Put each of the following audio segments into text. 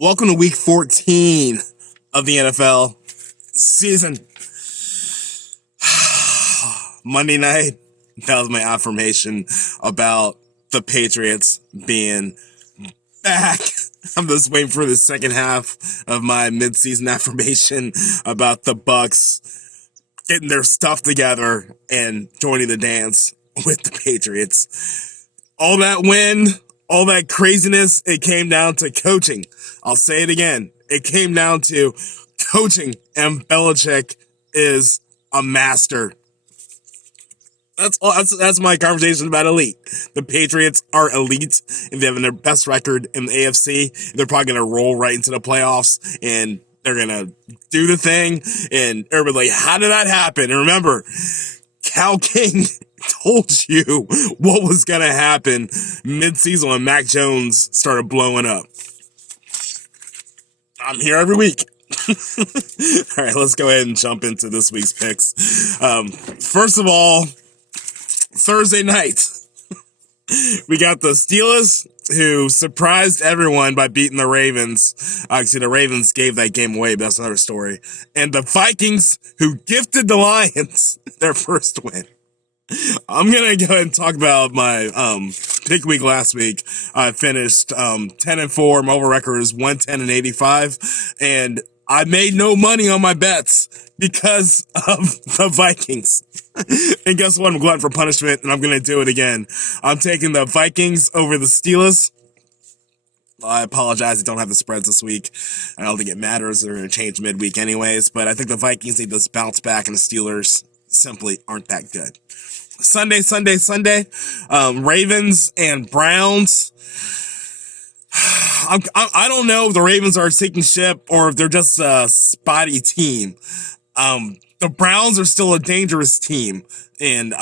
Welcome to week 14 of the NFL season. Monday night, that was my affirmation about the Patriots being back. I'm just waiting for the second half of my midseason affirmation about the Bucks getting their stuff together and joining the dance with the Patriots. All that win, all that craziness, it came down to coaching. I'll say it again. It came down to coaching, and Belichick is a master. That's my conversation about elite. The Patriots are elite, and they're having their best record in the AFC. They're probably going to roll right into the playoffs, and they're going to do the thing, and everybody's like, how did that happen? And remember, Cal King told you what was going to happen mid-season when Mac Jones started blowing up. I'm here every week. All right, let's go ahead and jump into this week's picks. First of all, Thursday night, we got the Steelers, who surprised everyone by beating the Ravens. Actually, the Ravens gave that game away, but that's another story. And the Vikings, who gifted the Lions their first win. I'm going to go ahead and talk about my pick week last week. I finished 10-4. My over record is 110-85. And I made no money on my bets because of the Vikings. And guess what? I'm glad for punishment, and I'm going to do it again. I'm taking the Vikings over the Steelers. I apologize, I don't have the spreads this week. I don't think it matters. They're going to change midweek anyways. But I think the Vikings need to bounce back, and the Steelers simply aren't that good. Sunday. Ravens and Browns. I don't know if the Ravens are sinking ship or if they're just a spotty team. The Browns are still a dangerous team, and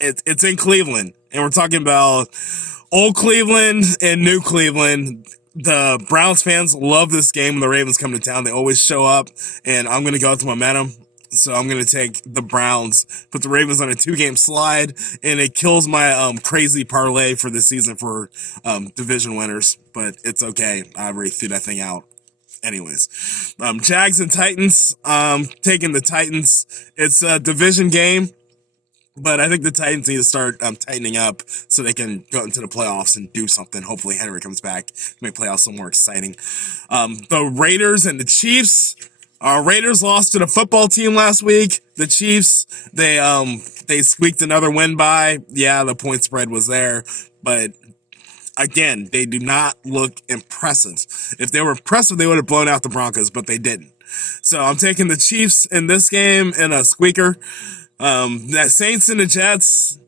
it's in Cleveland, and we're talking about old Cleveland and new Cleveland. The Browns fans love this game when the Ravens come to town. They always show up, and I'm going to go with momentum. So I'm going to take the Browns, put the Ravens on a 2-game slide, and it kills my crazy parlay for this season for division winners. But it's okay. I already threw that thing out. Anyways, Jags and Titans, taking the Titans. It's a division game, but I think the Titans need to start tightening up so they can go into the playoffs and do something. Hopefully Henry comes back to make playoffs a little more exciting. The Raiders and the Chiefs. Our Raiders lost to the football team last week. The Chiefs, they squeaked another win by. Yeah, the point spread was there, but again, they do not look impressive. If they were impressive, they would have blown out the Broncos, but they didn't. So I'm taking the Chiefs in this game in a squeaker. That Saints and the Jets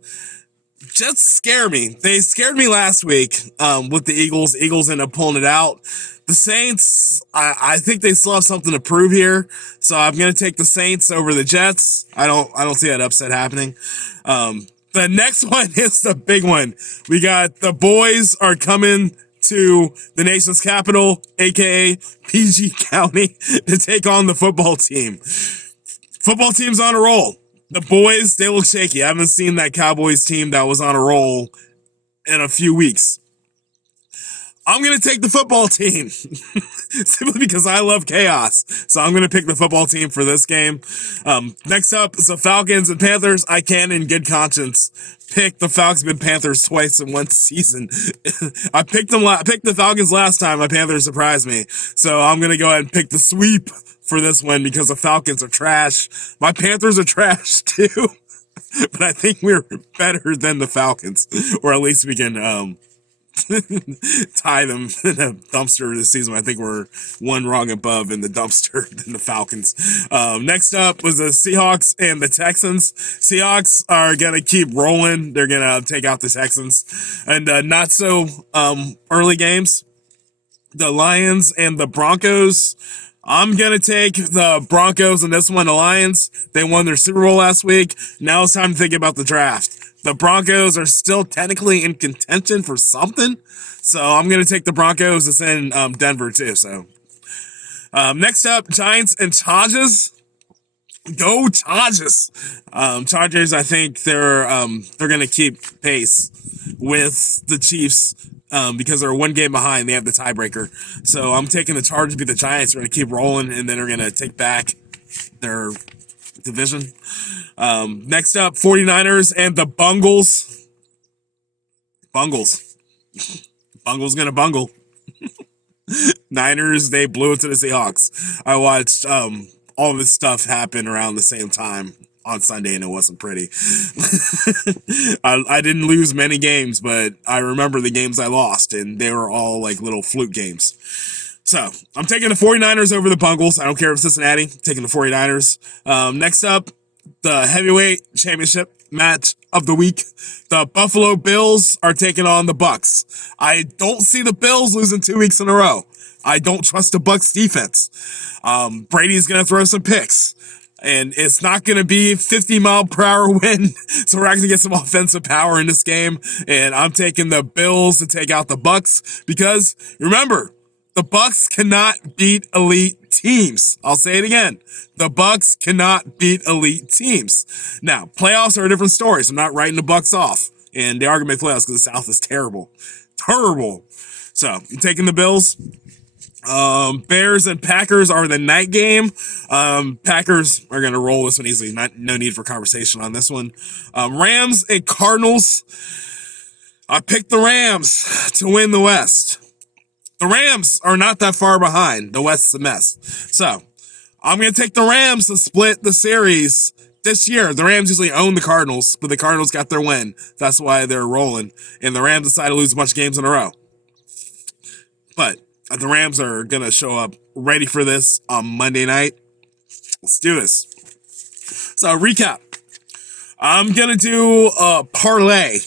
scare me. They scared me last week with the Eagles. Eagles ended up pulling it out. The Saints, I think they still have something to prove here, so I'm gonna take the Saints over the Jets. I don't see that upset happening. The next one is the big one. We got the boys are coming to the nation's capital, aka PG County, to take on the football team. Football team's on a roll. The boys, they look shaky. I haven't seen that Cowboys team that was on a roll in a few weeks. I'm going to take the football team simply because I love chaos. So I'm going to pick the football team for this game. Next up is the Falcons and Panthers. I can, in good conscience, pick the Falcons and Panthers twice in one season. I picked the Falcons last time. My Panthers surprised me. So I'm going to go ahead and pick the sweep for this one because the Falcons are trash. My Panthers are trash too. But I think we're better than the Falcons. Or at least we can, tie them in a dumpster this season. I think we're one rung above in the dumpster than the Falcons. Next up was the Seahawks and the Texans. Seahawks are going to keep rolling. They're going to take out the Texans. And not so early games, the Lions and the Broncos. I'm going to take the Broncos in this one. The Lions, they won their Super Bowl last week. Now it's time to think about the draft. The Broncos are still technically in contention for something. So I'm going to take the Broncos. It's in Denver too. So next up, Giants and Chargers. Go Chargers. Chargers, I think they're going to keep pace with the Chiefs because they're one game behind. They have the tiebreaker. So I'm taking the Chargers to beat the Giants. They're going to keep rolling, and then they're going to take back their division. Next up, 49ers and the Bungles. Bungles going to bungle. Niners, they blew it to the Seahawks. I watched all this stuff happen around the same time on Sunday, and it wasn't pretty. I didn't lose many games, but I remember the games I lost, and they were all like little fluke games. So I'm taking the 49ers over the Bungles. I don't care if it's Cincinnati. I'm taking the 49ers. Next up, the heavyweight championship match of the week. The Buffalo Bills are taking on the Bucks. I don't see the Bills losing 2 weeks in a row. I don't trust the Bucks defense. Brady's going to throw some picks. And it's not going to be 50-mile-per-hour wind, so we're actually going to get some offensive power in this game. And I'm taking the Bills to take out the Bucks because, remember, the Bucks cannot beat elite teams. I'll say it again. The Bucks cannot beat elite teams. Now, playoffs are a different story, so I'm not writing the Bucks off. And they are going to make playoffs because the South is terrible. Terrible. So, I'm taking the Bills. Bears and Packers are the night game. Packers are going to roll this one easily. No need for conversation on this one. Rams and Cardinals. I picked the Rams to win the West. The Rams are not that far behind. The West's a mess. So, I'm going to take the Rams to split the series this year. The Rams usually own the Cardinals, but the Cardinals got their win. That's why they're rolling. And the Rams decided to lose a bunch of games in a row. But the Rams are going to show up ready for this on Monday night. Let's do this. So, recap. I'm going to do a parlay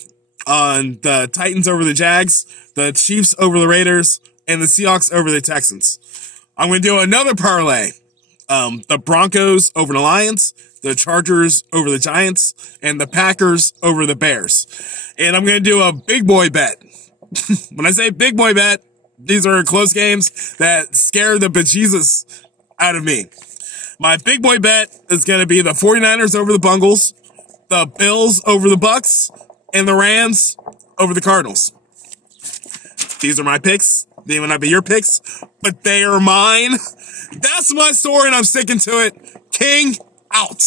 on the Titans over the Jags, the Chiefs over the Raiders, and the Seahawks over the Texans. I'm going to do another parlay. The Broncos over the Lions, the Chargers over the Giants, and the Packers over the Bears. And I'm going to do a big boy bet. When I say big boy bet, these are close games that scare the bejesus out of me. My big boy bet is going to be the 49ers over the Bungles, the Bills over the Bucks, and the Rams over the Cardinals. These are my picks. They may not be your picks, but they are mine. That's my story, and I'm sticking to it. King out.